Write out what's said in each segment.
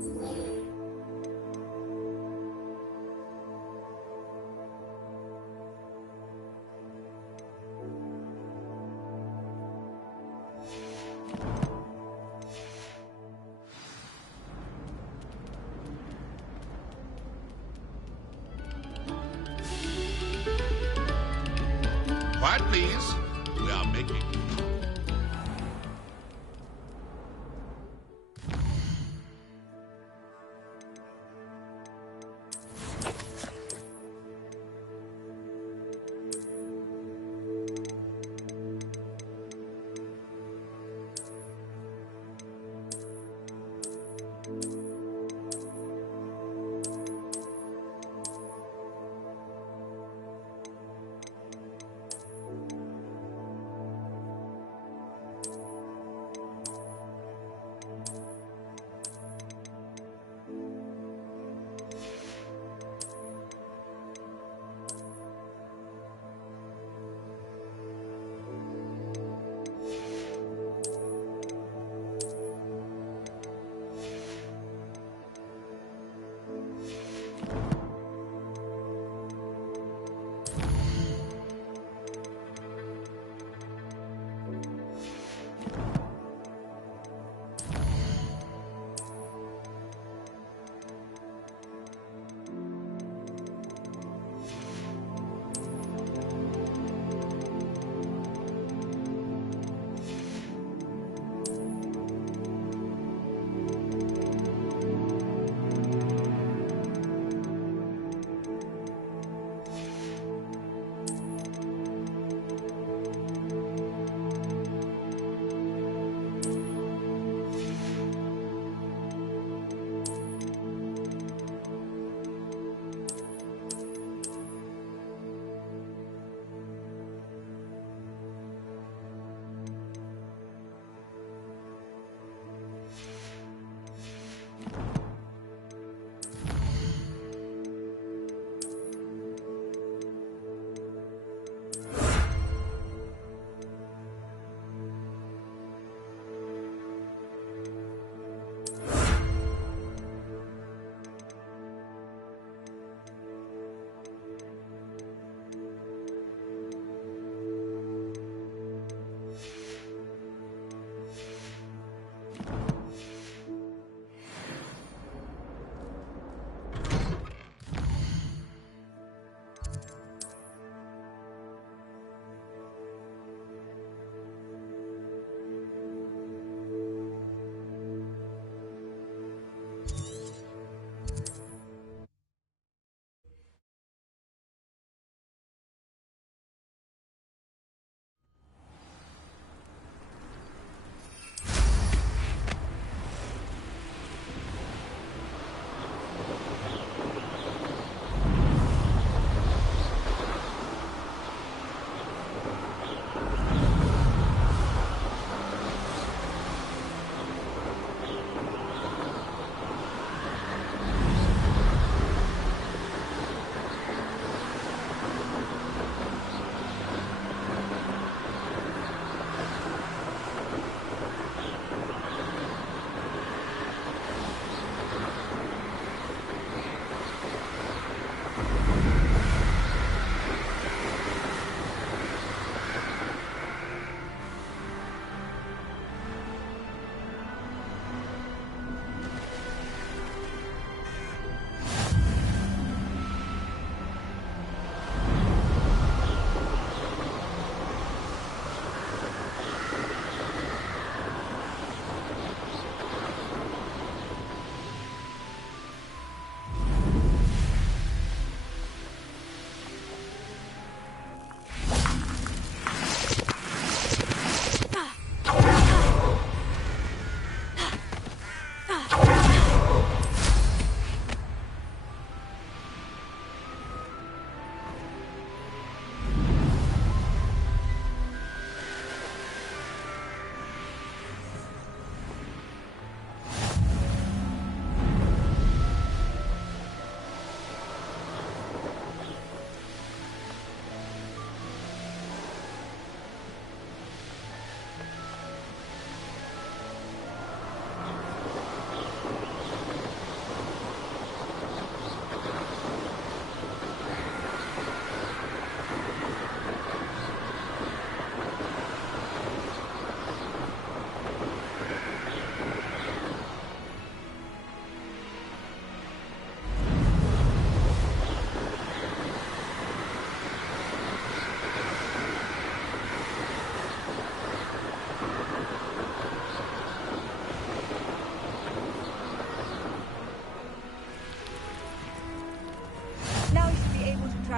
Quiet, please. We are making.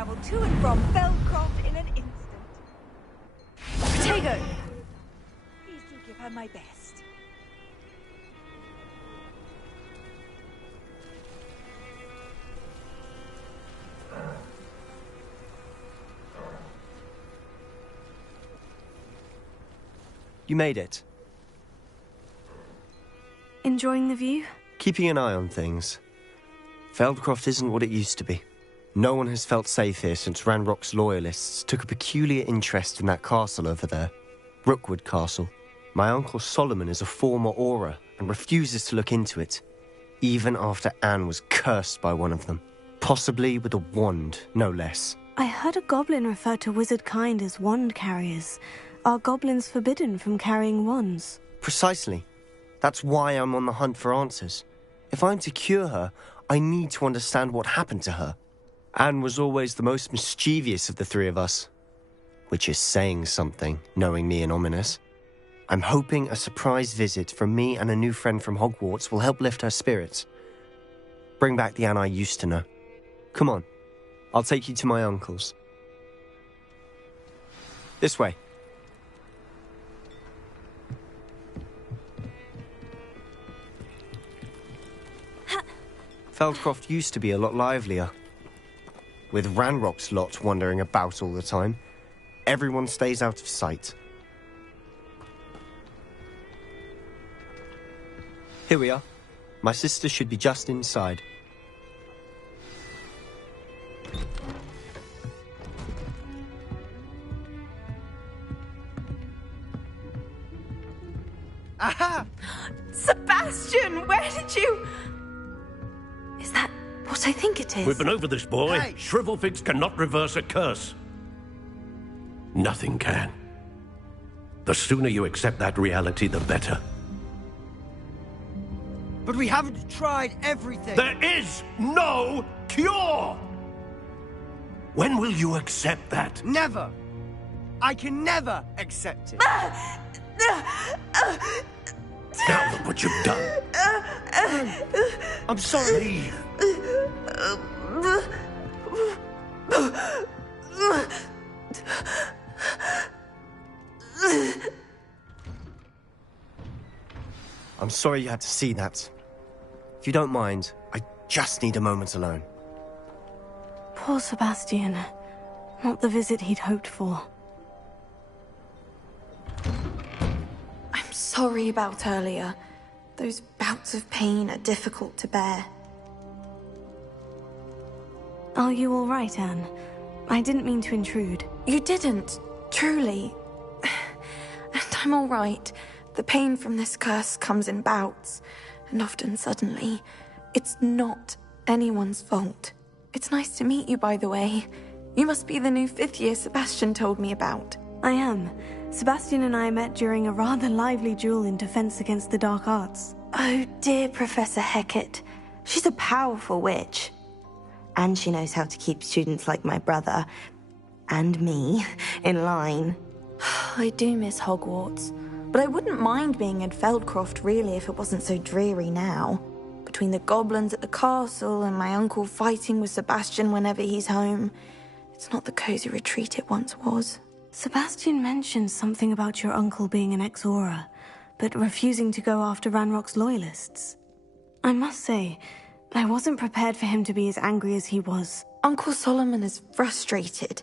travel to and from Feldcroft in an instant. Protego! Please do give her my best. You made it. Enjoying the view? Keeping an eye on things. Feldcroft isn't what it used to be. No one has felt safe here since Ranrock's loyalists took a peculiar interest in that castle over there. Rookwood Castle. My uncle Solomon is a former Auror and refuses to look into it, even after Anne was cursed by one of them. Possibly with a wand, no less. I heard a goblin refer to wizard kind as wand carriers. Are goblins forbidden from carrying wands? Precisely. That's why I'm on the hunt for answers. If I'm to cure her, I need to understand what happened to her. Anne was always the most mischievous of the three of us. Which is saying something, knowing me and Ominous. I'm hoping a surprise visit from me and a new friend from Hogwarts will help lift her spirits. Bring back the Anne I used to know. Come on, I'll take you to my uncle's. This way. Feldcroft used to be a lot livelier. With Ranrock's lot wandering about all the time, everyone stays out of sight. Here we are. My sister should be just inside. Aha! Sebastian, where did you... Is that what I think it is? We've been over this, boy. Hey. Shrivelfigs cannot reverse a curse. Nothing can. The sooner you accept that reality, the better. But we haven't tried everything. There is no cure! When will you accept that? Never. I can never accept it. Now look what you've done. I'm sorry. Leave. I'm sorry you had to see that. If you don't mind, I just need a moment alone. Poor Sebastian. Not the visit he'd hoped for. I'm sorry about earlier. Those bouts of pain are difficult to bear. Are you all right, Anne? I didn't mean to intrude. You didn't, truly. And I'm all right. The pain from this curse comes in bouts, and often suddenly. It's not anyone's fault. It's nice to meet you, by the way. You must be the new 5th year Sebastian told me about. I am. Sebastian and I met during a rather lively duel in defense against the dark arts. Oh, dear Professor Hecat. She's a powerful witch. And she knows how to keep students like my brother, and me, in line. I do miss Hogwarts, but I wouldn't mind being in Feldcroft, really, if it wasn't so dreary now. Between the goblins at the castle and my uncle fighting with Sebastian whenever he's home, it's not the cozy retreat it once was. Sebastian mentioned something about your uncle being an ex-Auror, but refusing to go after Ranrock's loyalists. I must say, I wasn't prepared for him to be as angry as he was. Uncle Solomon is frustrated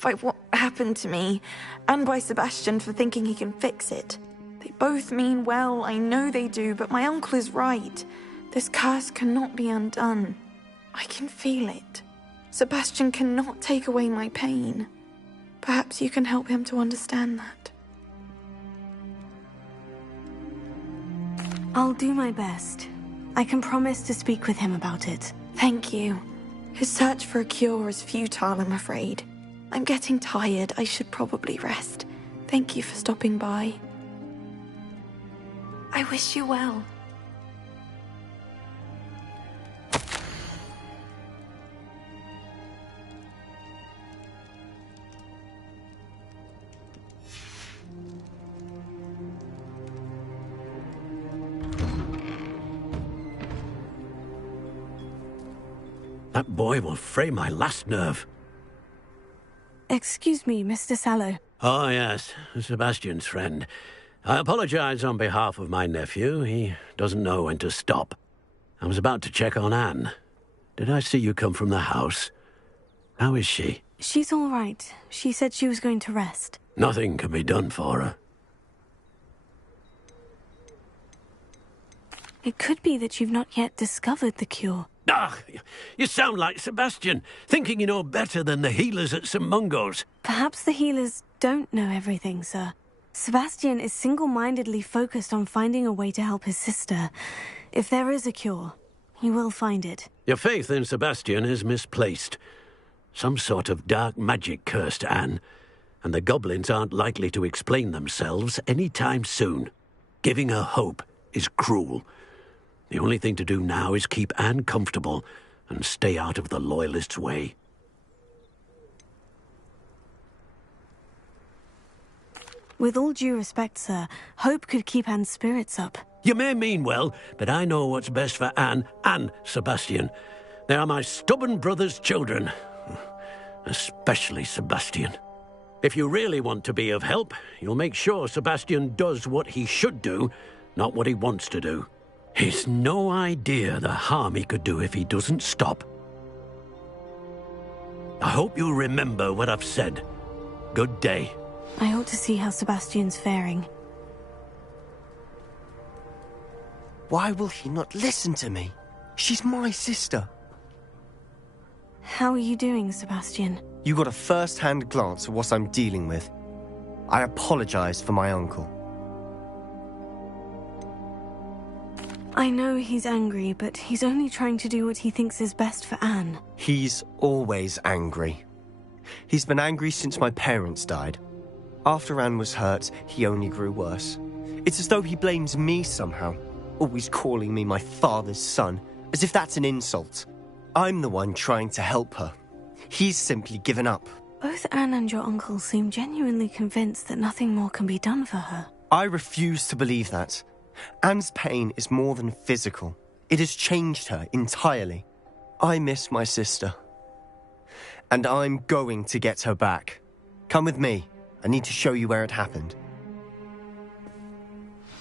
by what happened to me, and by Sebastian for thinking he can fix it. They both mean well, I know they do, but my uncle is right. This curse cannot be undone. I can feel it. Sebastian cannot take away my pain. Perhaps you can help him to understand that. I'll do my best. I can promise to speak with him about it. Thank you. His search for a cure is futile, I'm afraid. I'm getting tired. I should probably rest. Thank you for stopping by. I wish you well. That boy will fray my last nerve. Excuse me, Mr. Sallow. Oh, yes, Sebastian's friend. I apologize on behalf of my nephew. He doesn't know when to stop. I was about to check on Anne. Did I see you come from the house? How is she? She's all right. She said she was going to rest. Nothing can be done for her. It could be that you've not yet discovered the cure. Ah, you sound like Sebastian, thinking you know better than the healers at St. Mungo's. Perhaps the healers don't know everything, sir. Sebastian is single-mindedly focused on finding a way to help his sister. If there is a cure, he will find it. Your faith in Sebastian is misplaced. Some sort of dark magic cursed Anne, and the goblins aren't likely to explain themselves any time soon. Giving her hope is cruel. The only thing to do now is keep Anne comfortable and stay out of the Loyalists' way. With all due respect, sir, hope could keep Anne's spirits up. You may mean well, but I know what's best for Anne and Sebastian. They are my stubborn brother's children. Especially Sebastian. If you really want to be of help, you'll make sure Sebastian does what he should do, not what he wants to do. He's no idea the harm he could do if he doesn't stop. I hope you'll remember what I've said. Good day. I ought to see how Sebastian's faring. Why will he not listen to me? She's my sister. How are you doing, Sebastian? You got a first-hand glance at what I'm dealing with. I apologize for my uncle. I know he's angry, but he's only trying to do what he thinks is best for Anne. He's always angry. He's been angry since my parents died. After Anne was hurt, he only grew worse. It's as though he blames me somehow, always calling me my father's son, as if that's an insult. I'm the one trying to help her. He's simply given up. Both Anne and your uncle seem genuinely convinced that nothing more can be done for her. I refuse to believe that. Anne's pain is more than physical. It has changed her entirely. I miss my sister. And I'm going to get her back. Come with me. I need to show you where it happened.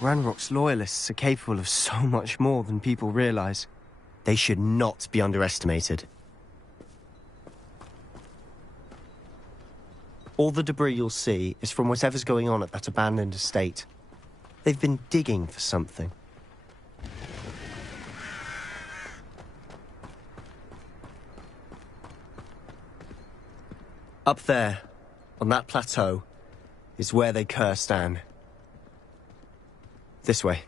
Ranrock's Loyalists are capable of so much more than people realize. They should not be underestimated. All the debris you'll see is from whatever's going on at that abandoned estate. They've been digging for something. Up there, on that plateau, is where they cursed Anne. This way.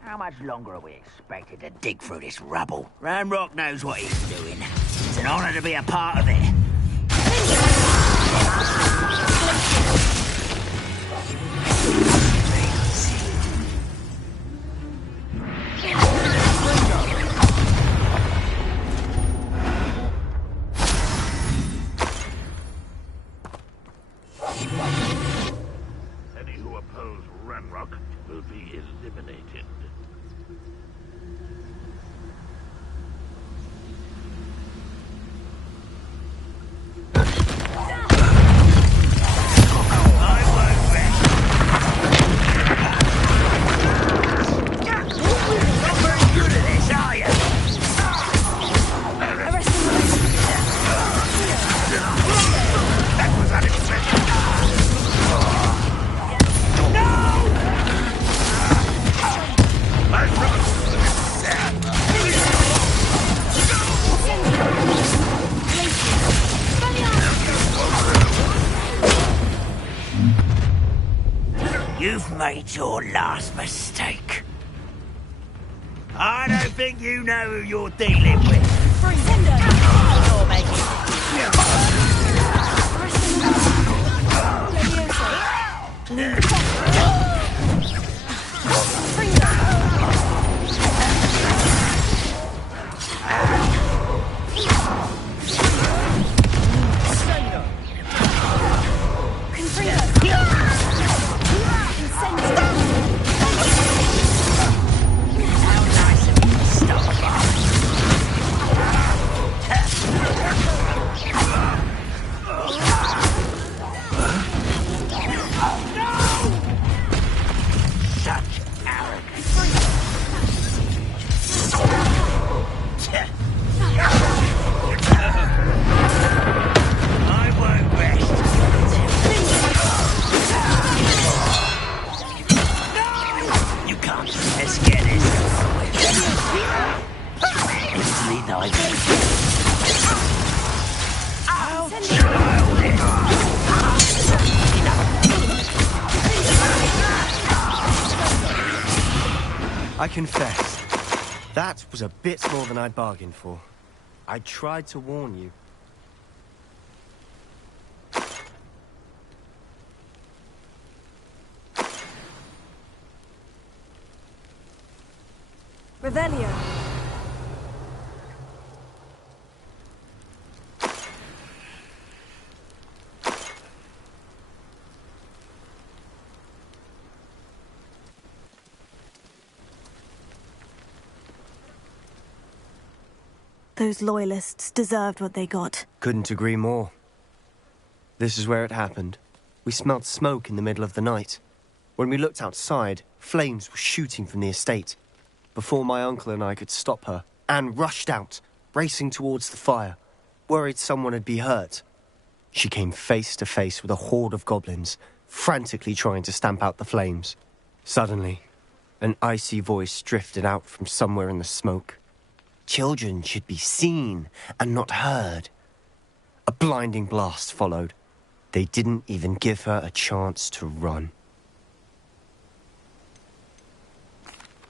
How much longer are we expected to dig through this rubble? Ranrock knows what he's doing. It's an honor to be a part of it. Any who oppose Ranrock will be eliminated. You've made your last mistake. I don't think you know who you're dealing with. You're making I confess, that was a bit more than I'd bargained for. I tried to warn you. Revelio. Those loyalists deserved what they got. Couldn't agree more. This is where it happened. We smelled smoke in the middle of the night. When we looked outside, flames were shooting from the estate. Before my uncle and I could stop her, Anne rushed out, racing towards the fire, worried someone had been hurt. She came face to face with a horde of goblins, frantically trying to stamp out the flames. Suddenly, an icy voice drifted out from somewhere in the smoke. Children should be seen and not heard. A blinding blast followed. They didn't even give her a chance to run.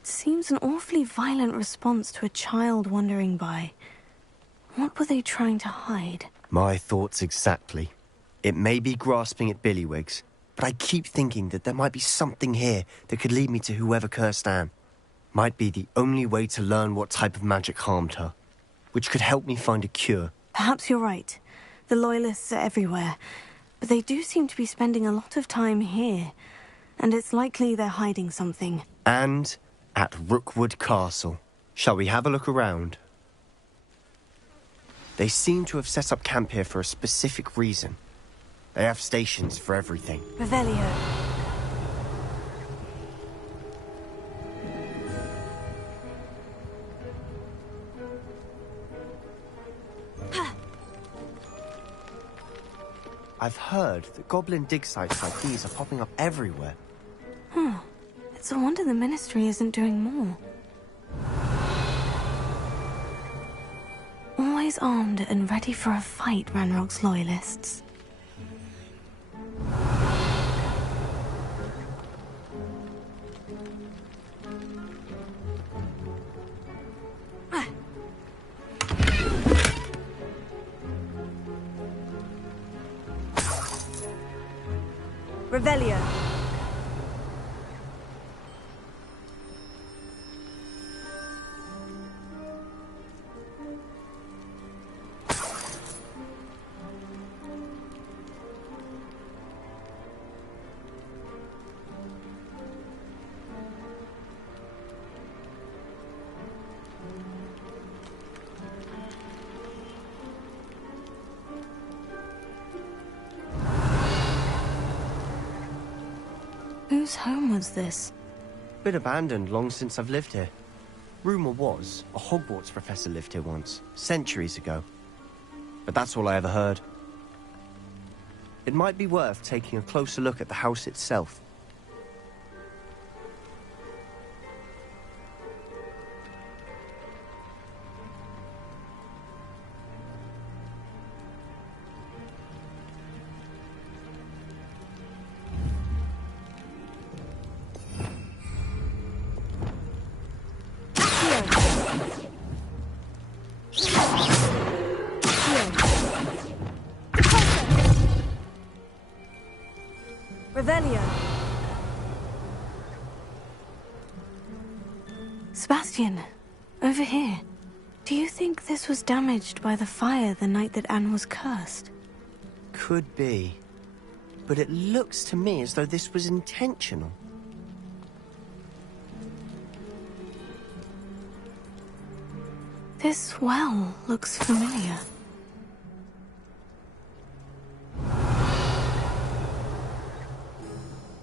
It seems an awfully violent response to a child wandering by. What were they trying to hide? My thoughts exactly. It may be grasping at Billywigs, but I keep thinking that there might be something here that could lead me to whoever cursed Anne. Might be the only way to learn what type of magic harmed her, which could help me find a cure. Perhaps you're right. The Loyalists are everywhere, but they do seem to be spending a lot of time here, and it's likely they're hiding something. And at Rookwood Castle. Shall we have a look around? They seem to have set up camp here for a specific reason. They have stations for everything. Revelio. I've heard that goblin dig sites like these are popping up everywhere. It's a wonder the Ministry isn't doing more. Always armed and ready for a fight, Ranrock's Loyalists. Revelio. Whose home was this? Been abandoned long since I've lived here. Rumour was, a Hogwarts professor lived here once, centuries ago. But that's all I ever heard. It might be worth taking a closer look at the house itself. Revelio. Sebastian, over here. Do you think this was damaged by the fire the night that Anne was cursed? Could be. But it looks to me as though this was intentional. This well looks familiar.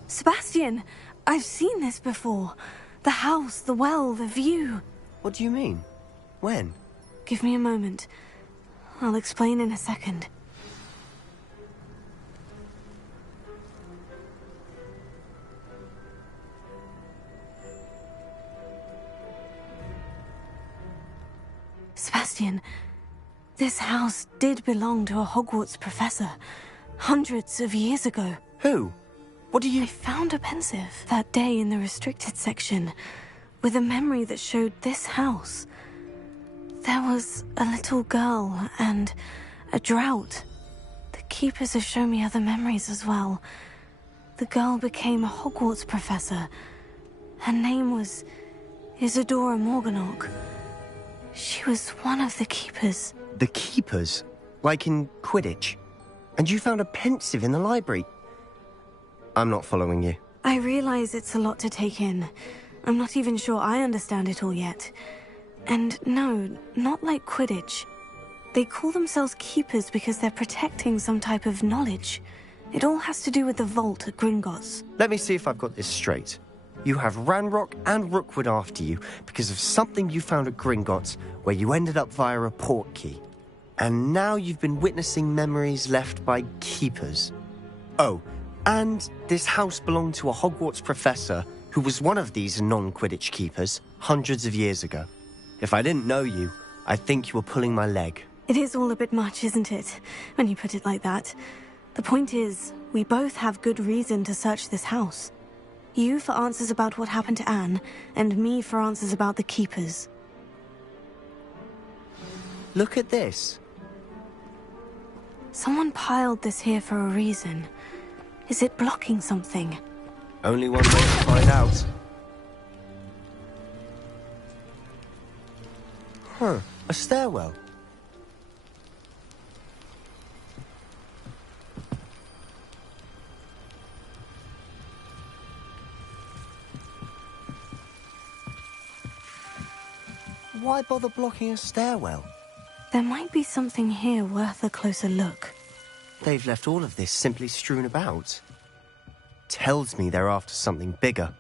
Sebastian, I've seen this before. The house, the well, the view. What do you mean? When? Give me a moment. I'll explain in a second. Sebastian, this house did belong to a Hogwarts professor, hundreds of years ago. Who? What do you... I found a pensive that day in the restricted section, with a memory that showed this house. There was a little girl and a drought. The keepers have shown me other memories as well. The girl became a Hogwarts professor. Her name was Isadora Morganach. She was one of the keepers. The keepers? Like in Quidditch? And you found a pensive in the library? I'm not following you. I realize it's a lot to take in. I'm not even sure I understand it all yet. And no, not like Quidditch. They call themselves keepers because they're protecting some type of knowledge. It all has to do with the vault at Gringotts. Let me see if I've got this straight. You have Ranrock and Rookwood after you because of something you found at Gringotts where you ended up via a portkey. And now you've been witnessing memories left by keepers. Oh, and this house belonged to a Hogwarts professor who was one of these non-Quidditch keepers hundreds of years ago. If I didn't know you, I think you were pulling my leg. It is all a bit much, isn't it, when you put it like that? The point is, we both have good reason to search this house. You for answers about what happened to Anne, and me for answers about the keepers. Look at this. Someone piled this here for a reason. Is it blocking something? Only one way to find out. Huh, a stairwell. Why bother blocking a stairwell? There might be something here worth a closer look. They've left all of this simply strewn about. Tells me they're after something bigger.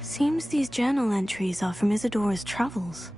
Seems these journal entries are from Isadora's travels.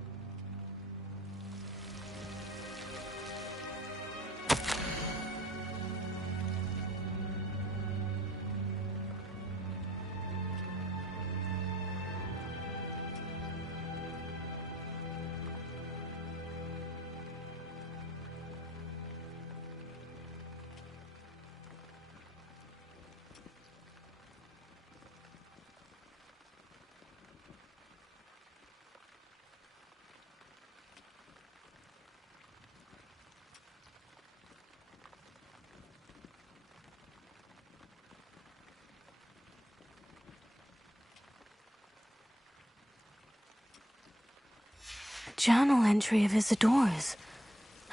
Journal entry of Isadora's.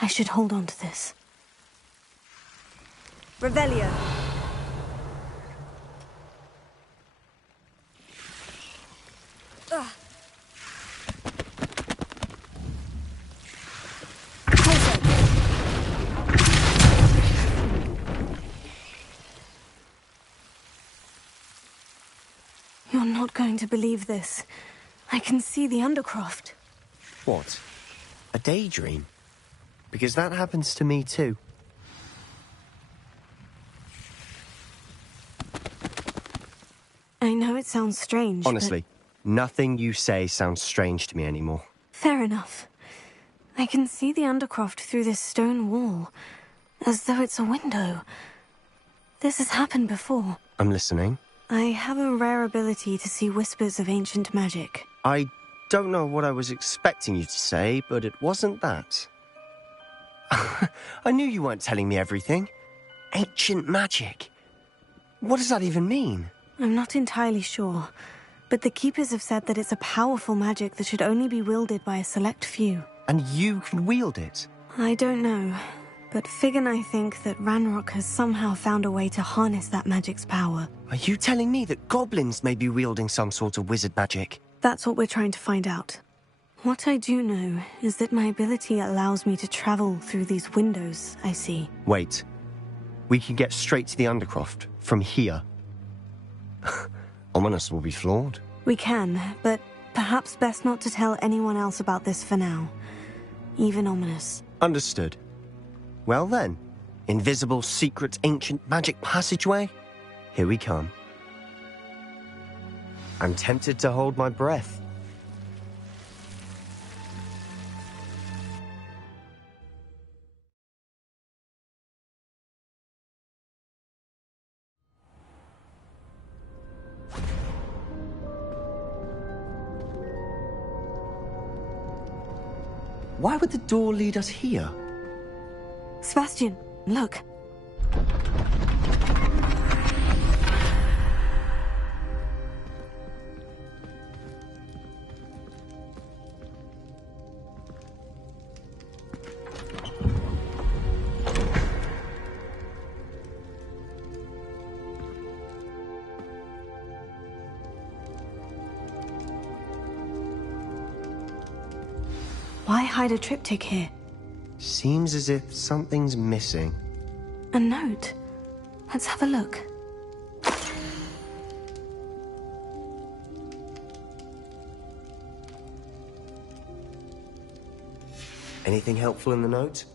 I should hold on to this. Revelio. You're not going to believe this. I can see the Undercroft. What? A daydream? Because that happens to me too. I know it sounds strange, Honestly, nothing you say sounds strange to me anymore. Fair enough. I can see the Undercroft through this stone wall, as though it's a window. This has happened before. I'm listening. I have a rare ability to see whispers of ancient magic. I don't know what I was expecting you to say, but it wasn't that. I knew you weren't telling me everything. Ancient magic. What does that even mean? I'm not entirely sure, but the Keepers have said that it's a powerful magic that should only be wielded by a select few. And you can wield it? I don't know, but Fig and I think that Ranrock has somehow found a way to harness that magic's power. Are you telling me that goblins may be wielding some sort of wizard magic? That's what we're trying to find out. What I do know is that my ability allows me to travel through these windows I see. Wait. We can get straight to the Undercroft from here. Ominous will be flawed. We can, but perhaps best not to tell anyone else about this for now. Even Ominous. Understood. Well then, invisible, secret, ancient magic passageway? Here we come. I'm tempted to hold my breath. Why would the door lead us here? Sebastian, look. Why hide a triptych here? Seems as if something's missing. A note. Let's have a look. Anything helpful in the note?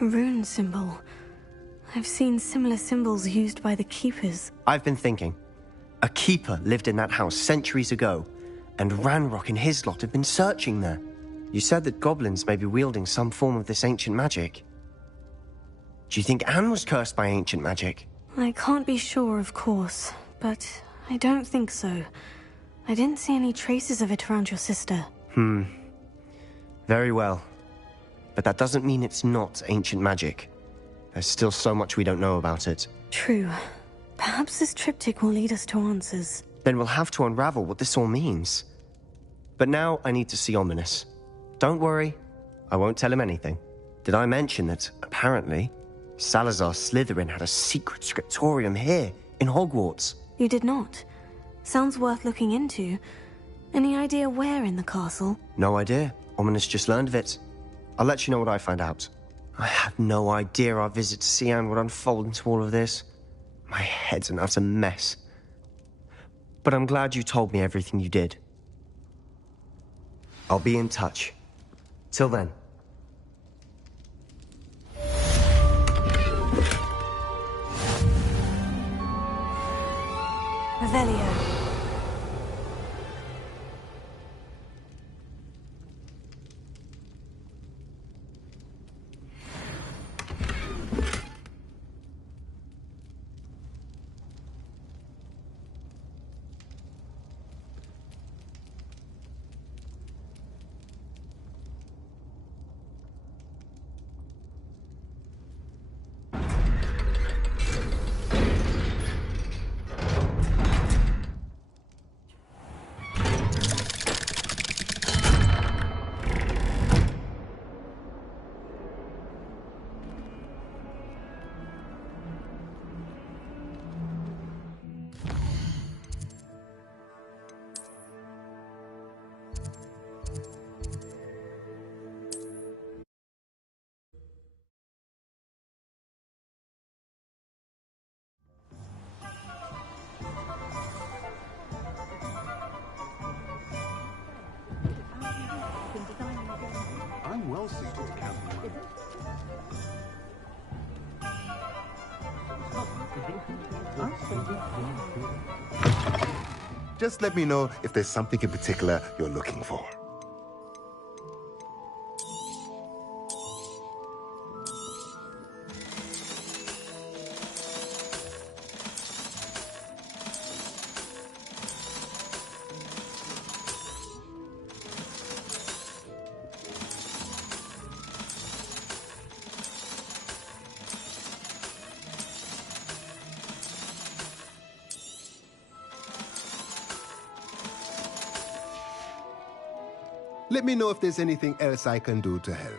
A rune symbol. I've seen similar symbols used by the Keepers. I've been thinking. A Keeper lived in that house centuries ago, and Ranrock and his lot have been searching there. You said that goblins may be wielding some form of this ancient magic. Do you think Anne was cursed by ancient magic? I can't be sure, of course, but I don't think so. I didn't see any traces of it around your sister. Very well. But that doesn't mean it's not ancient magic. There's still so much we don't know about it. True. Perhaps this triptych will lead us to answers. Then we'll have to unravel what this all means. But now I need to see Ominous. Don't worry, I won't tell him anything. Did I mention that, apparently, Salazar Slytherin had a secret scriptorium here, in Hogwarts? You did not. Sounds worth looking into. Any idea where in the castle? No idea. Ominous just learned of it. I'll let you know what I find out. I had no idea our visit to see Anne would unfold into all of this. My head's an utter mess. But I'm glad you told me everything you did. I'll be in touch. Till then. Revelio. I'm well suited to carry. Just let me know if there's something in particular you're looking for. Let me know if there's anything else I can do to help.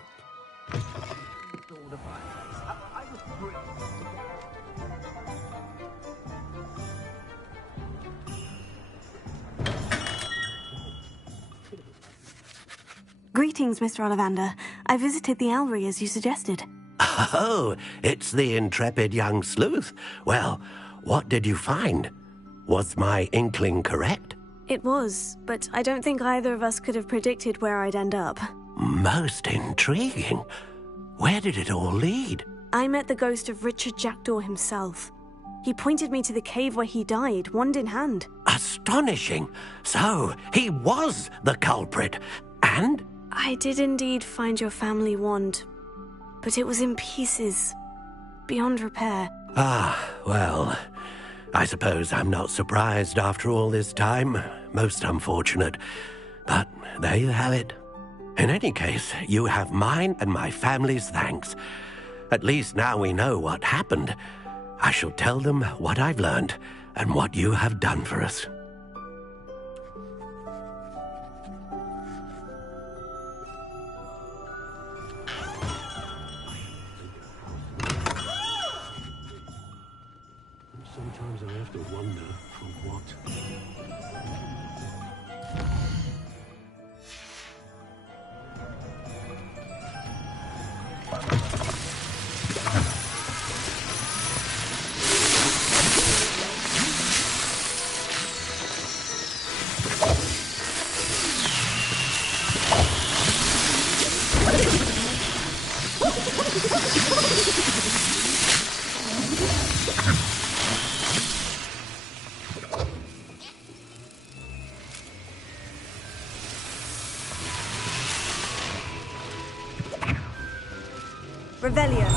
Greetings, Mr. Ollivander. I visited the Owlry as you suggested. Oh, it's the intrepid young sleuth. Well, what did you find? Was my inkling correct? It was, but I don't think either of us could have predicted where I'd end up. Most intriguing. Where did it all lead? I met the ghost of Richard Jackdaw himself. He pointed me to the cave where he died, wand in hand. Astonishing. So, he was the culprit. And? I did indeed find your family wand, but it was in pieces, beyond repair. Ah, well, I suppose I'm not surprised after all this time. Most unfortunate. But there you have it. In any case, you have mine and my family's thanks. At least now we know what happened. I shall tell them what I've learned and what you have done for us. Sometimes I have to wonder for what. Revelio.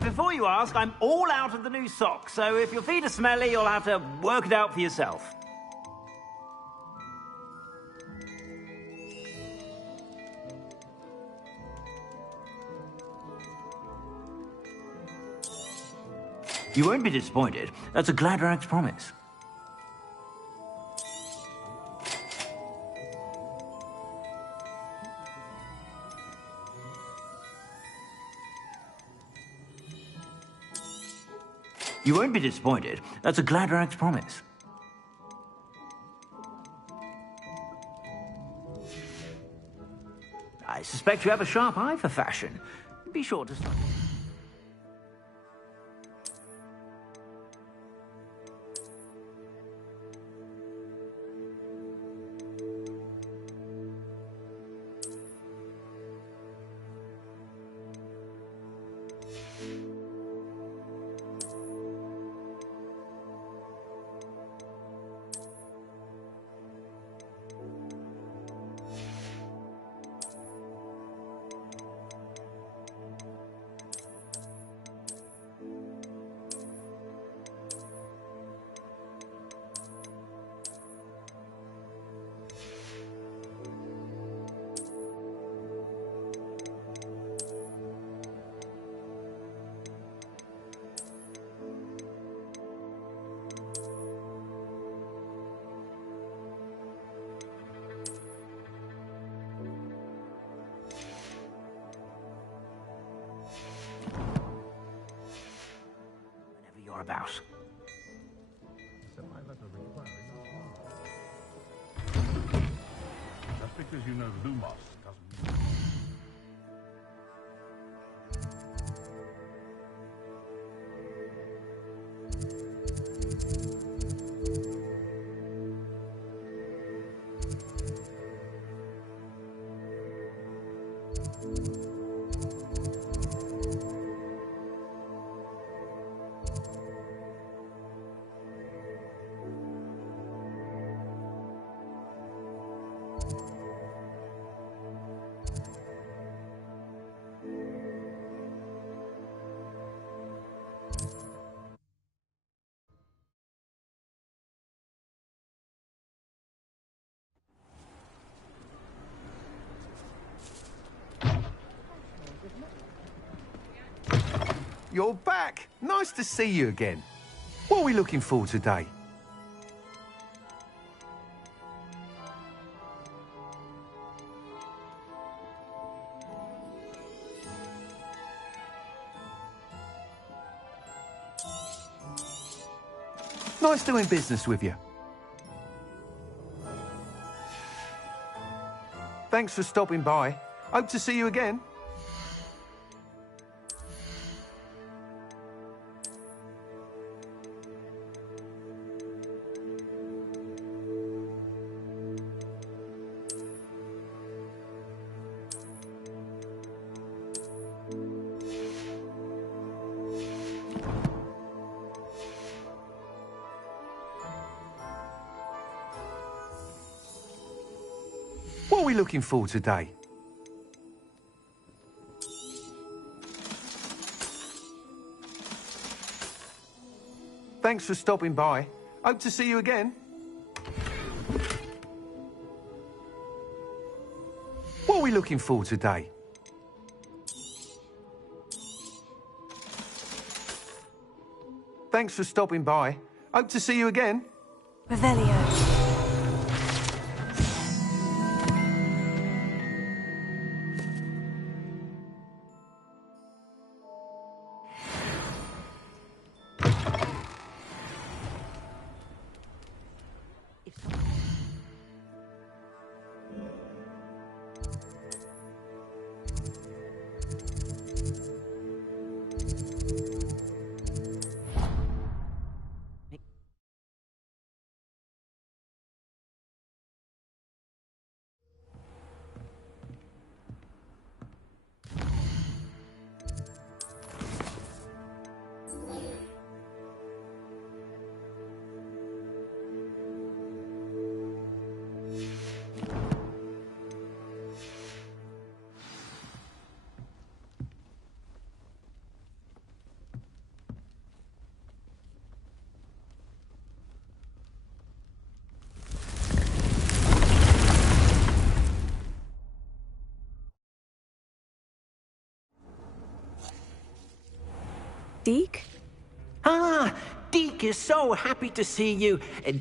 Before you ask, I'm all out of the new socks, so if your feet are smelly, you'll have to work it out for yourself. You won't be disappointed. That's a Gladrag's promise. You won't be disappointed. That's a Gladrag's promise. I suspect you have a sharp eye for fashion. Be sure to study. About. Just because you know Lumos doesn't mean... You're back. Nice to see you again. What are we looking for today? Nice doing business with you. Thanks for stopping by. Hope to see you again. What are we looking for today? Thanks for stopping by. Hope to see you again. What are we looking for today? Thanks for stopping by. Hope to see you again. Revelio. Deke? Ah, Deke is so happy to see you.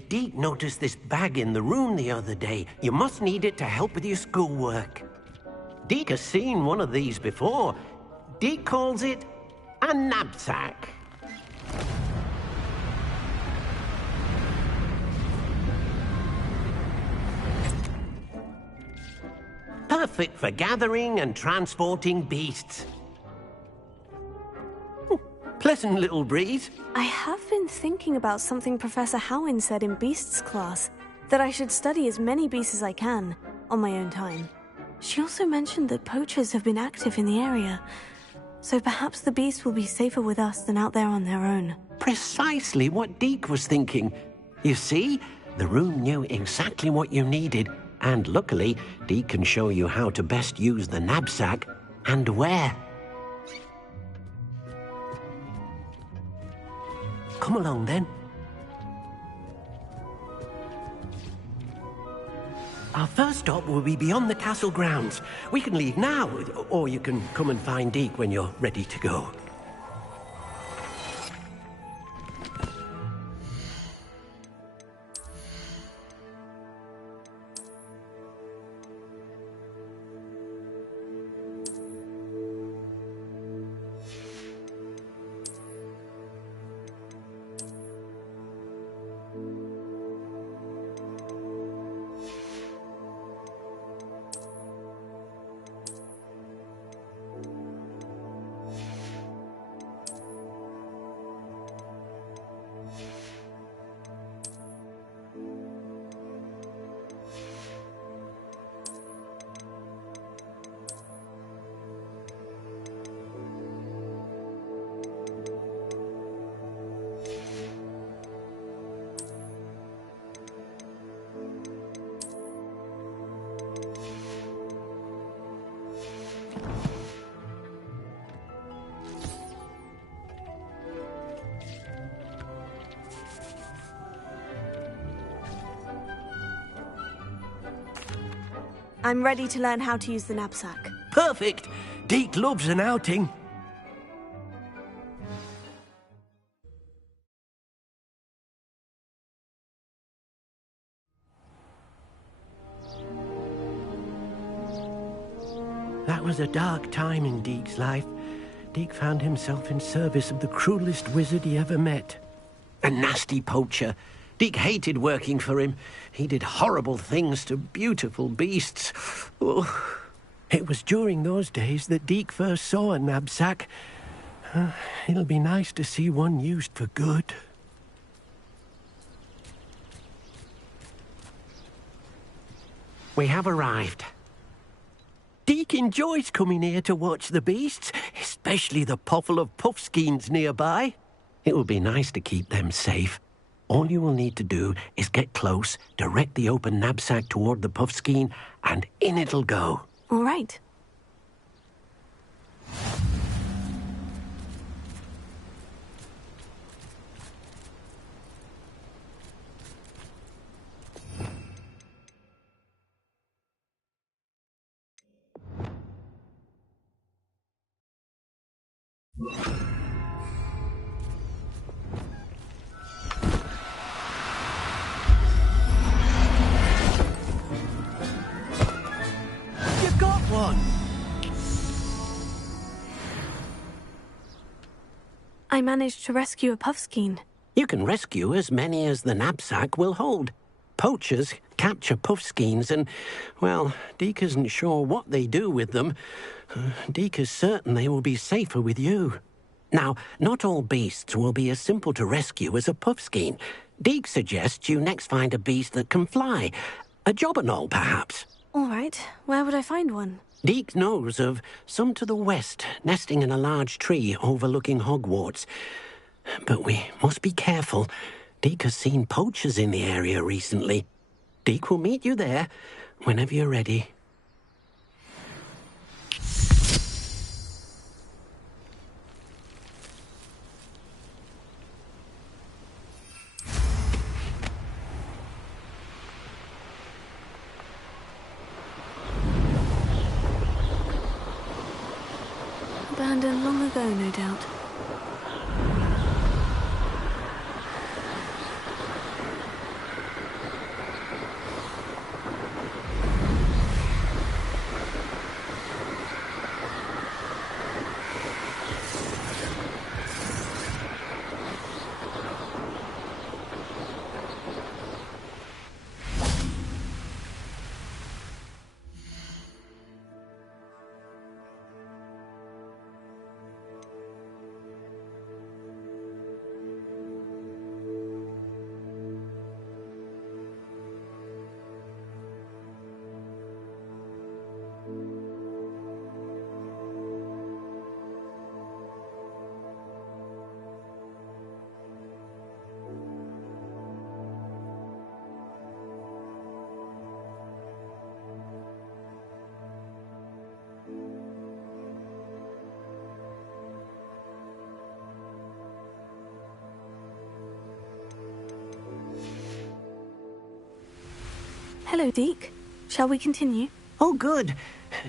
Deke noticed this bag in the room the other day. You must need it to help with your schoolwork. Deke has seen one of these before. Deke calls it a knapsack. Perfect for gathering and transporting beasts. Pleasant little breeze. I have been thinking about something Professor Howin said in Beasts class, that I should study as many beasts as I can, on my own time. She also mentioned that poachers have been active in the area, so perhaps the beasts will be safer with us than out there on their own. Precisely what Deke was thinking. You see, the room knew exactly what you needed, and luckily, Deke can show you how to best use the knapsack and where. Come along, then. Our first stop will be beyond the castle grounds. We can leave now, or you can come and find Deke when you're ready to go. I'm ready to learn how to use the knapsack. Perfect! Deke loves an outing. That was a dark time in Deke's life. Deke found himself in service of the cruelest wizard he ever met. A nasty poacher. Deke hated working for him. He did horrible things to beautiful beasts. Oh. It was during those days that Deke first saw a knapsack. It'll be nice to see one used for good. We have arrived. Deke enjoys coming here to watch the beasts, especially the potful of puffskeins nearby. It will be nice to keep them safe. All you will need to do is get close, direct the open knapsack toward the puffskein, and in it'll go. All right. I managed to rescue a puffskein. You can rescue as many as the knapsack will hold. Poachers capture puffskeins and, well, Deke isn't sure what they do with them. Deke is certain they will be safer with you. Now, not all beasts will be as simple to rescue as a puffskein. Deke suggests you next find a beast that can fly. A jobberknoll, perhaps. All right. Where would I find one? Deke knows of some to the west, nesting in a large tree overlooking Hogwarts. But we must be careful. Deke has seen poachers in the area recently. Deke will meet you there whenever you're ready. Abandoned long ago, no doubt. Hello, Deke. Shall we continue? Oh, good.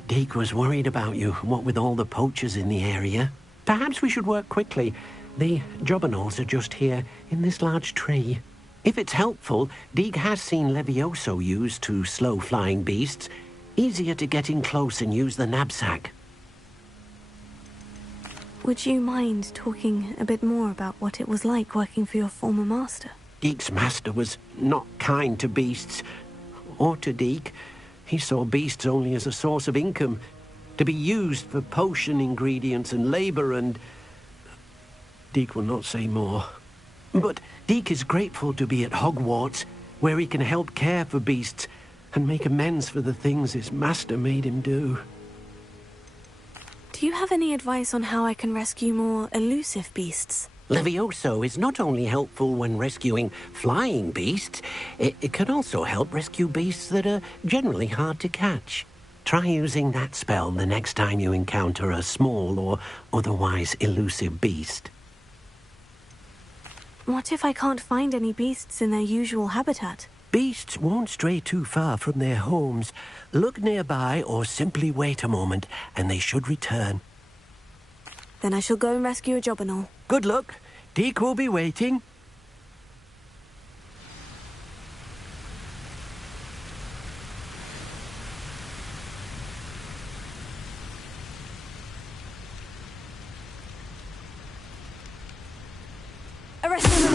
Deke was worried about you, what with all the poachers in the area. Perhaps we should work quickly. The jobberknolls are just here, in this large tree. If it's helpful, Deke has seen Levioso used to slow flying beasts. Easier to get in close and use the knapsack. Would you mind talking a bit more about what it was like working for your former master? Deke's master was not kind to beasts. Or to Deke. He saw beasts only as a source of income, to be used for potion ingredients and labour and... Deke will not say more. But Deke is grateful to be at Hogwarts, where he can help care for beasts and make amends for the things his master made him do. Do you have any advice on how I can rescue more elusive beasts? Levioso is not only helpful when rescuing flying beasts, it can also help rescue beasts that are generally hard to catch. Try using that spell the next time you encounter a small or otherwise elusive beast. What if I can't find any beasts in their usual habitat? Beasts won't stray too far from their homes. Look nearby or simply wait a moment, and they should return. Then I shall go and rescue a jobberknoll. Good luck. Deke will be waiting. Arrest him!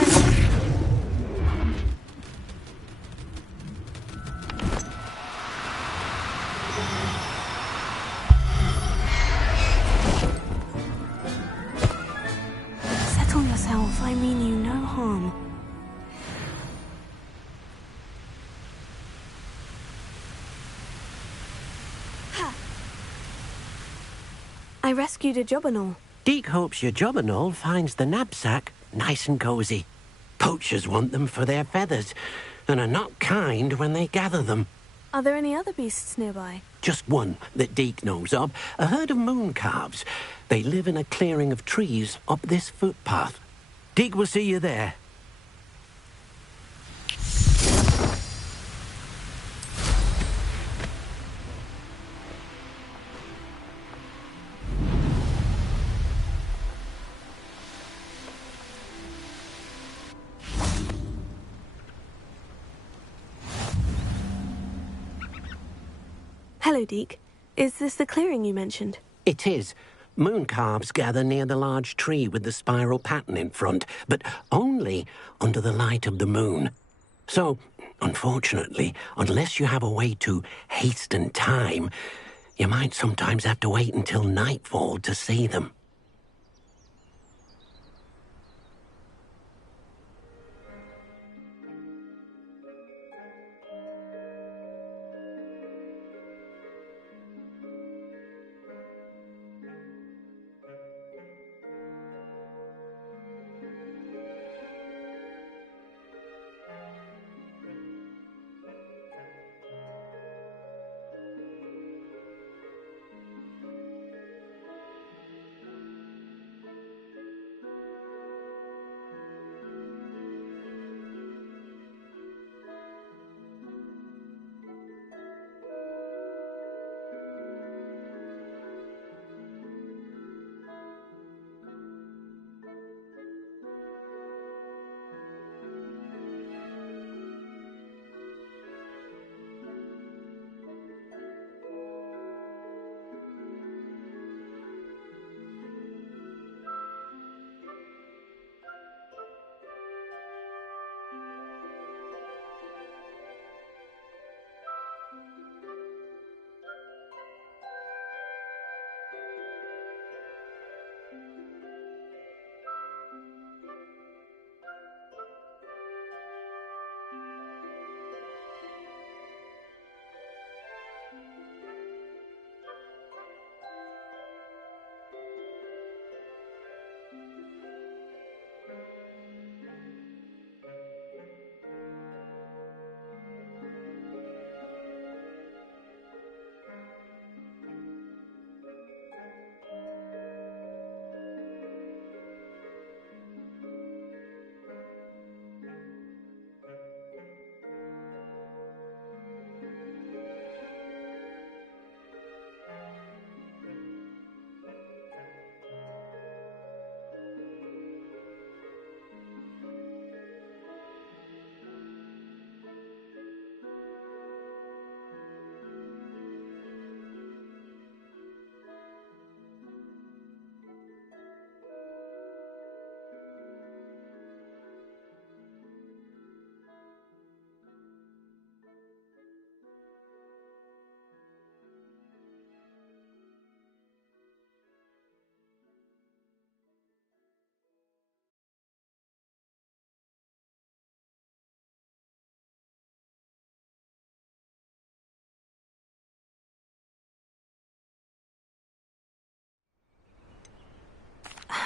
Settle yourself. I mean you no harm. I rescued a jobberknoll. Deke hopes your jobberknoll finds the knapsack nice and cozy. Poachers want them for their feathers and are not kind when they gather them. Are there any other beasts nearby? Just one that Deke knows of, a herd of moon calves. They live in a clearing of trees up this footpath. Deke will see you there. Hello, Deke. Is this the clearing you mentioned? It is. Mooncalves gather near the large tree with the spiral pattern in front, but only under the light of the moon. So, unfortunately, unless you have a way to hasten time, you might sometimes have to wait until nightfall to see them.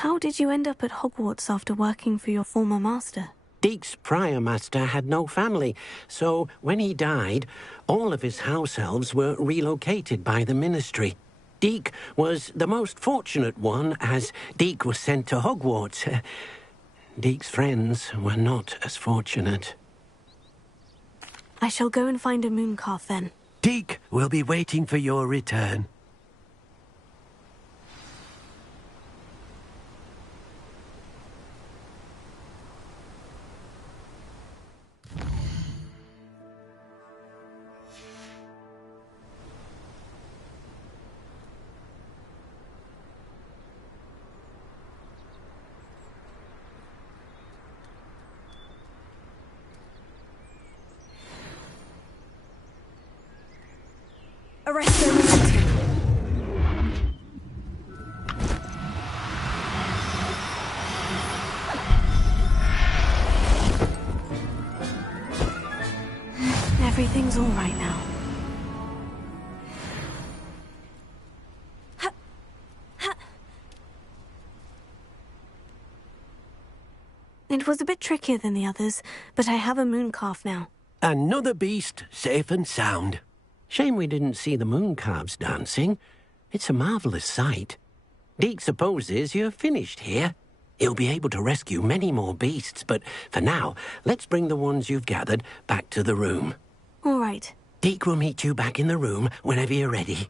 How did you end up at Hogwarts after working for your former master? Deek's prior master had no family, so when he died, all of his house elves were relocated by the ministry. Deek was the most fortunate one, as Deek was sent to Hogwarts. Deek's friends were not as fortunate. I shall go and find a mooncalf then. Deek will be waiting for your return. Arrest their momentum. Everything's all right now. It was a bit trickier than the others, but I have a mooncalf now. Another beast safe and sound. Shame we didn't see the mooncalves dancing. It's a marvellous sight. Deek supposes you're finished here. He'll be able to rescue many more beasts, but for now, let's bring the ones you've gathered back to the room. All right. Deek will meet you back in the room whenever you're ready.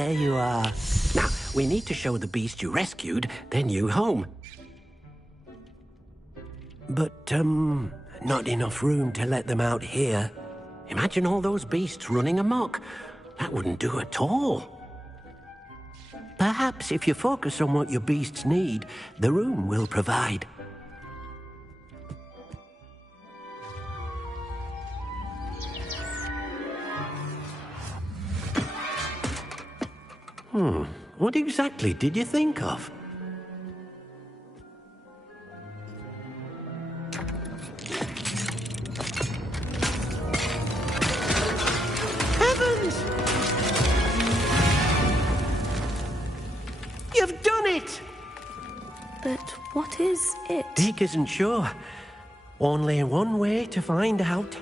there you are. Now, we need to show the beast you rescued their new home. But, not enough room to let them out here. Imagine all those beasts running amok. That wouldn't do at all. Perhaps if you focus on what your beasts need, the room will provide. What exactly did you think of? Heavens! You've done it! But what is it? Deke isn't sure. Only one way to find out.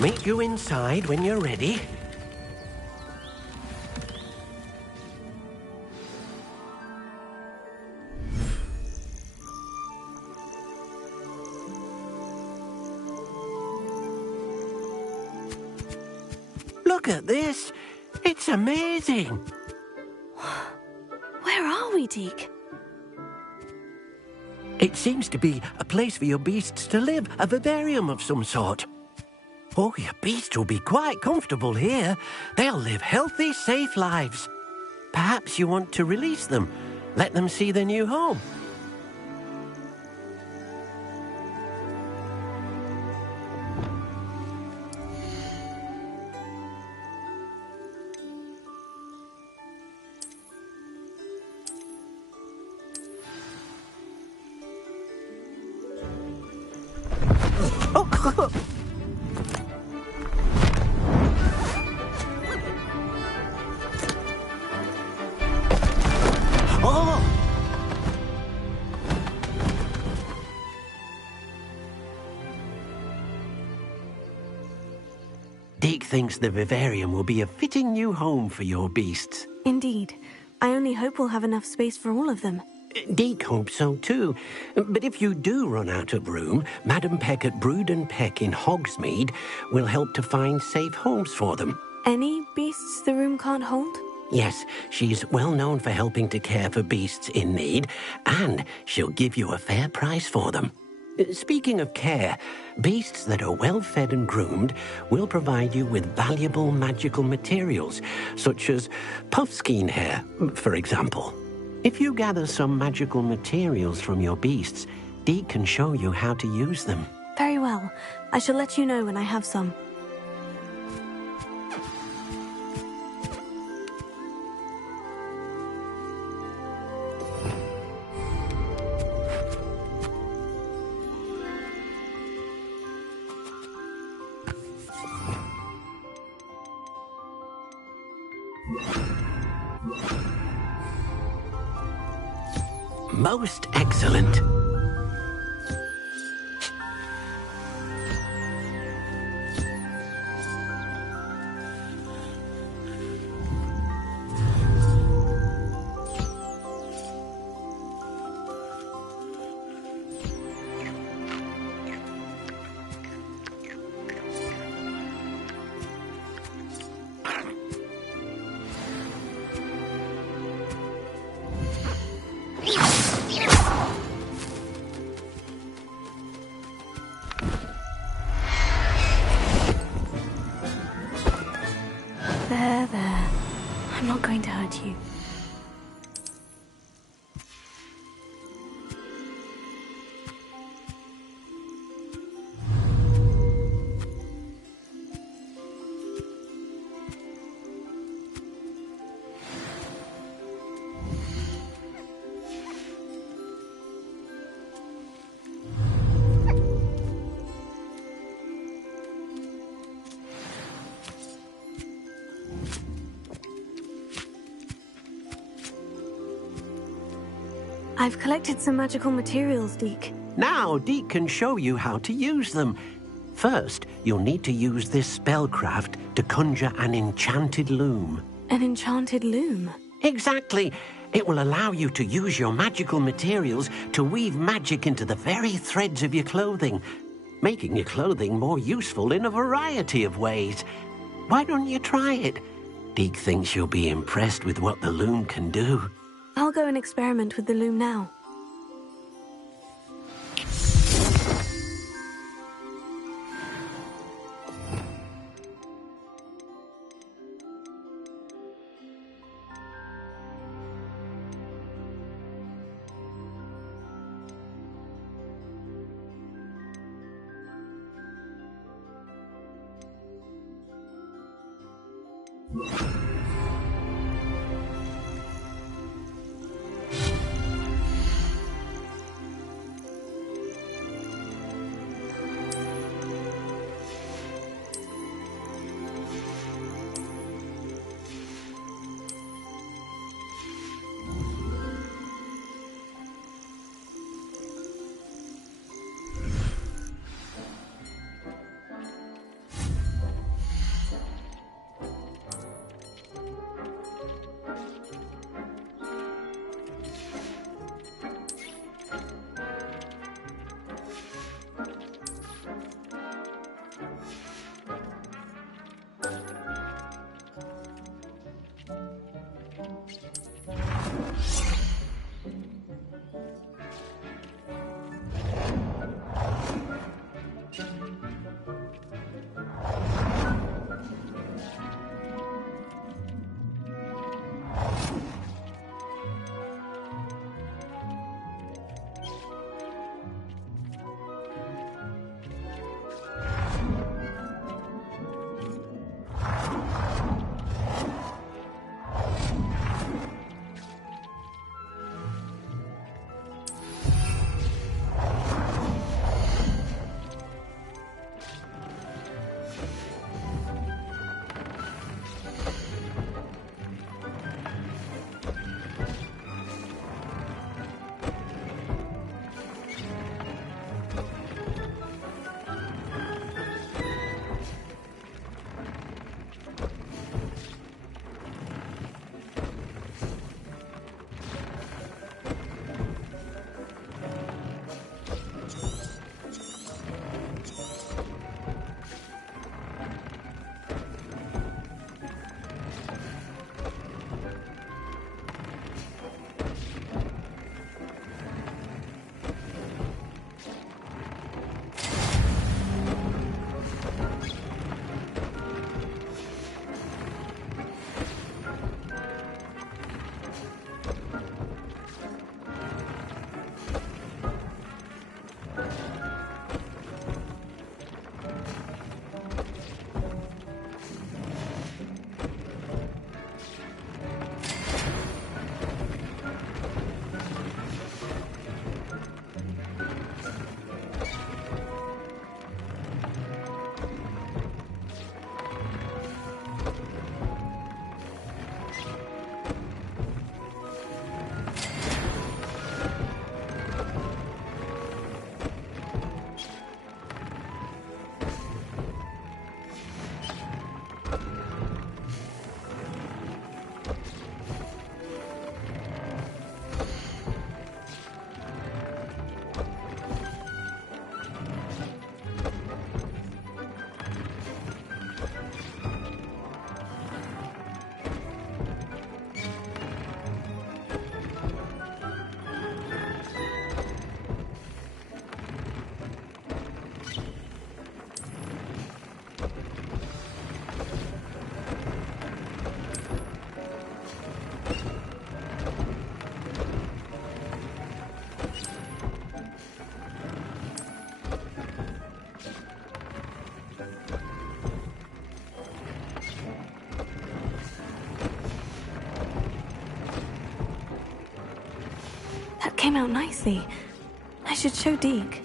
Meet you inside when you're ready. Look at this! It's amazing! Where are we, Deke? It seems to be a place for your beasts to live, a vivarium of some sort. Oh, your beasts will be quite comfortable here. They'll live healthy, safe lives. Perhaps you want to release them, let them see their new home. Deke thinks the vivarium will be a fitting new home for your beasts. Indeed. I only hope we'll have enough space for all of them. Deke hopes so too. But if you do run out of room, Madam Peck at Brood and Peck in Hogsmeade will help to find safe homes for them. Any beasts the room can't hold? Yes, she's well known for helping to care for beasts in need, and she'll give you a fair price for them. Speaking of care, beasts that are well fed and groomed will provide you with valuable magical materials, such as puffskein hair, for example. If you gather some magical materials from your beasts, Deke can show you how to use them. Very well. I shall let you know when I have some. Most excellent. There. I'm not going to hurt you. I've collected some magical materials, Deke. Now Deke can show you how to use them. First, you'll need to use this spellcraft to conjure an enchanted loom. An enchanted loom? Exactly. It will allow you to use your magical materials to weave magic into the very threads of your clothing, making your clothing more useful in a variety of ways. Why don't you try it? Deke thinks you'll be impressed with what the loom can do. I'll go and experiment with the loom now. Came out nicely. I should show Deke.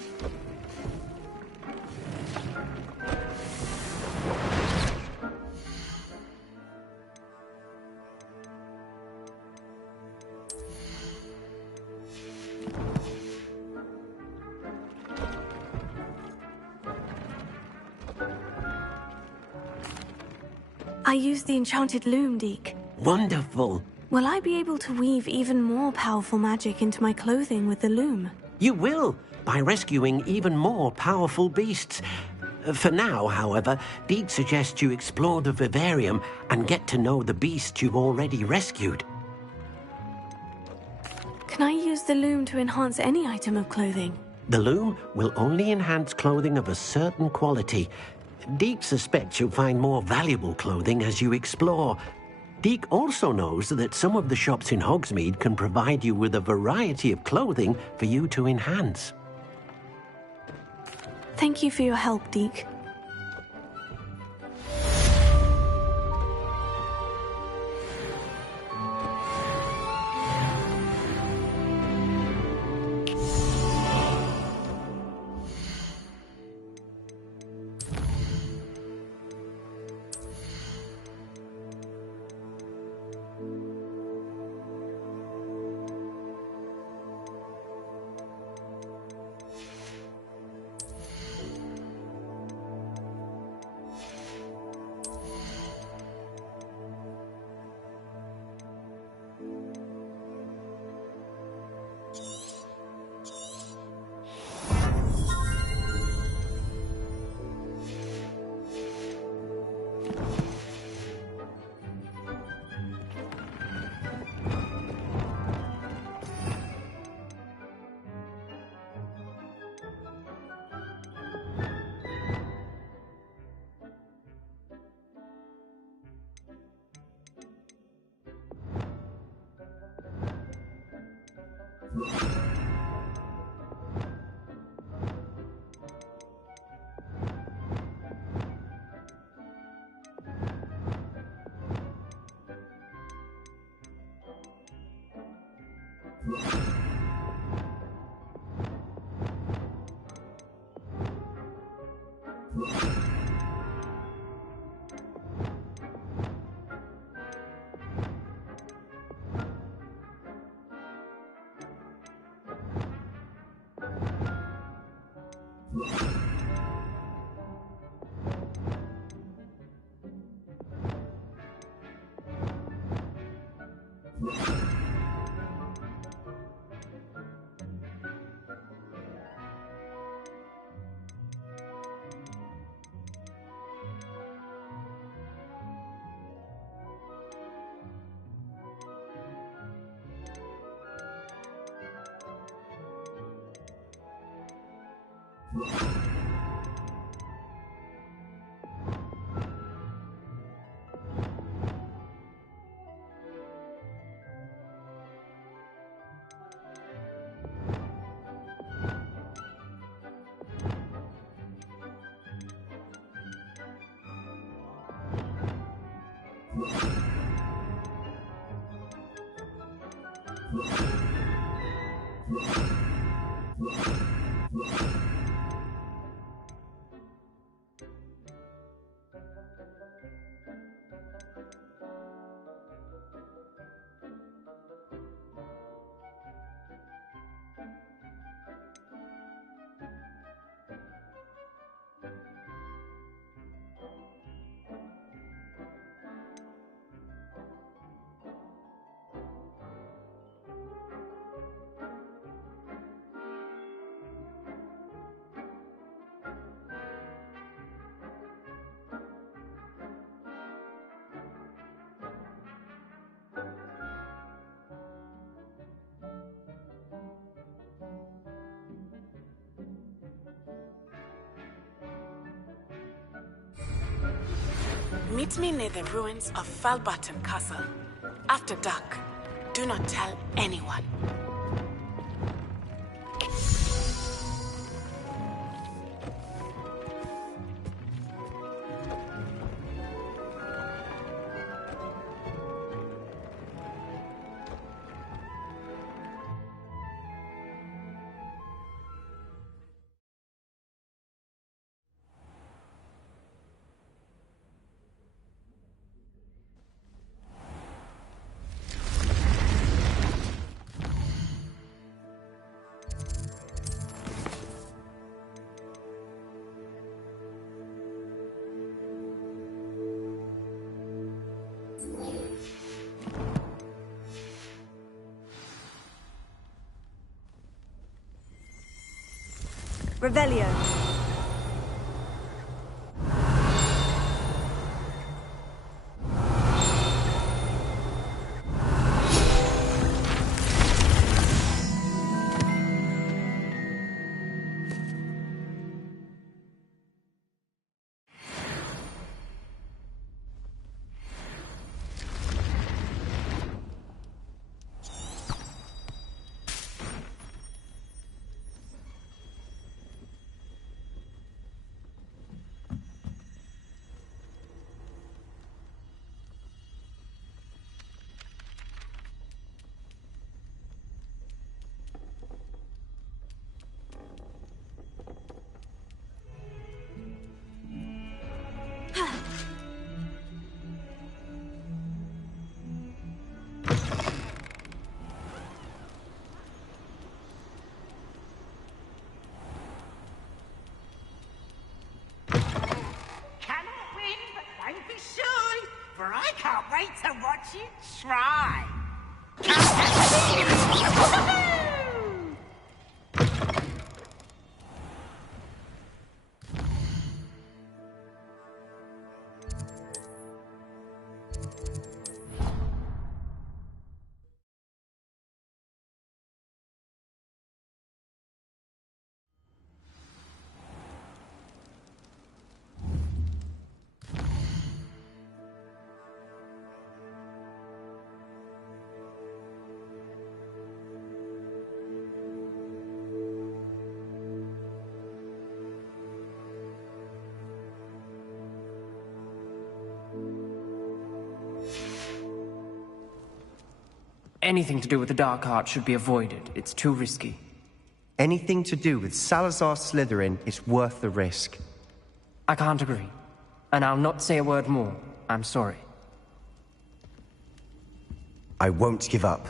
I used the enchanted loom, Deke. Wonderful. Will I be able to weave even more powerful magic into my clothing with the loom? You will, by rescuing even more powerful beasts. For now, however, Deke suggests you explore the vivarium and get to know the beast you've already rescued. Can I use the loom to enhance any item of clothing? The loom will only enhance clothing of a certain quality. Deke suspects you'll find more valuable clothing as you explore. Deke also knows that some of the shops in Hogsmeade can provide you with a variety of clothing for you to enhance. Thank you for your help, Deke. Meet me near the ruins of Falbarton Castle. After dark. Do not tell anyone. Revelio. That's right. Anything to do with the dark art should be avoided. It's too risky. Anything to do with Salazar Slytherin is worth the risk. I can't agree. And I'll not say a word more. I'm sorry. I won't give up.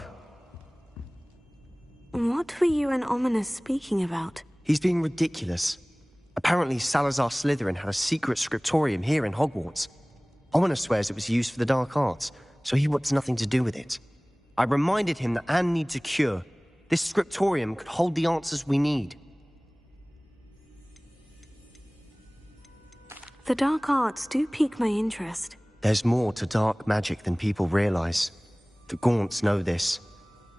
What were you and Ominous speaking about? He's being ridiculous. Apparently Salazar Slytherin had a secret scriptorium here in Hogwarts. Ominous swears it was used for the dark arts, so he wants nothing to do with it. I reminded him that Anne needs a cure. This scriptorium could hold the answers we need. The dark arts do pique my interest. There's more to dark magic than people realize. The Gaunts know this.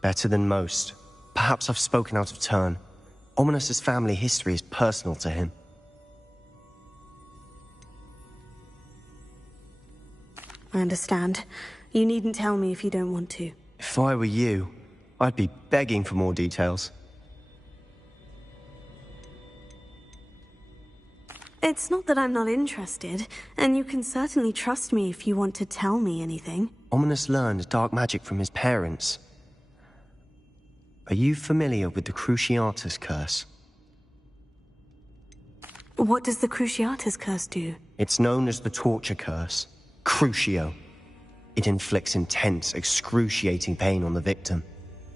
Better than most. Perhaps I've spoken out of turn. Ominous's family history is personal to him. I understand. You needn't tell me if you don't want to. If I were you, I'd be begging for more details. It's not that I'm not interested, and you can certainly trust me if you want to tell me anything. Ominous learned dark magic from his parents. Are you familiar with the Cruciatus Curse? What does the Cruciatus Curse do? It's known as the Torture Curse. Crucio. It inflicts intense, excruciating pain on the victim.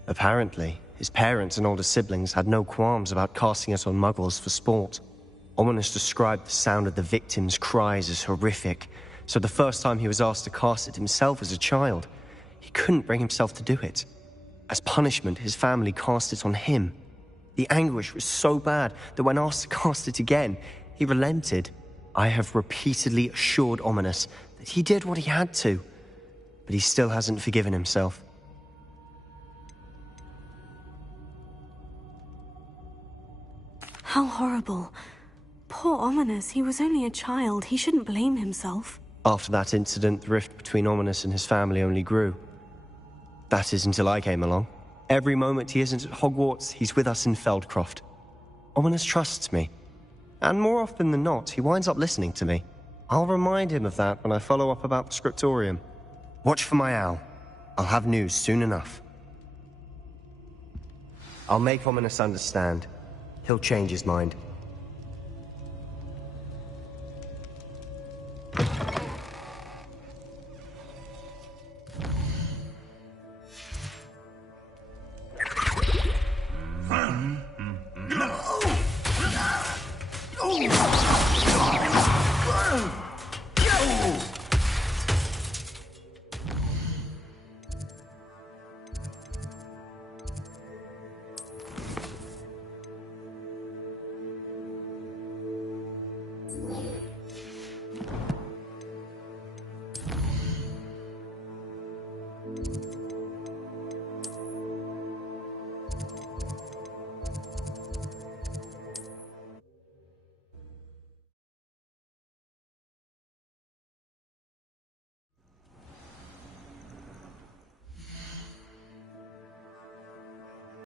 Apparently, his parents and older siblings had no qualms about casting it on muggles for sport. Ominous described the sound of the victim's cries as horrific, so the first time he was asked to cast it himself as a child, he couldn't bring himself to do it. As punishment, his family cast it on him. The anguish was so bad that when asked to cast it again, he relented. I have repeatedly assured Ominous that he did what he had to, but he still hasn't forgiven himself. How horrible. Poor Ominous, he was only a child. He shouldn't blame himself. After that incident, the rift between Ominous and his family only grew. That is until I came along. Every moment he isn't at Hogwarts, he's with us in Feldcroft. Ominous trusts me. And more often than not, he winds up listening to me. I'll remind him of that when I follow up about the scriptorium. Watch for my owl. I'll have news soon enough. I'll make Ominous understand. He'll change his mind.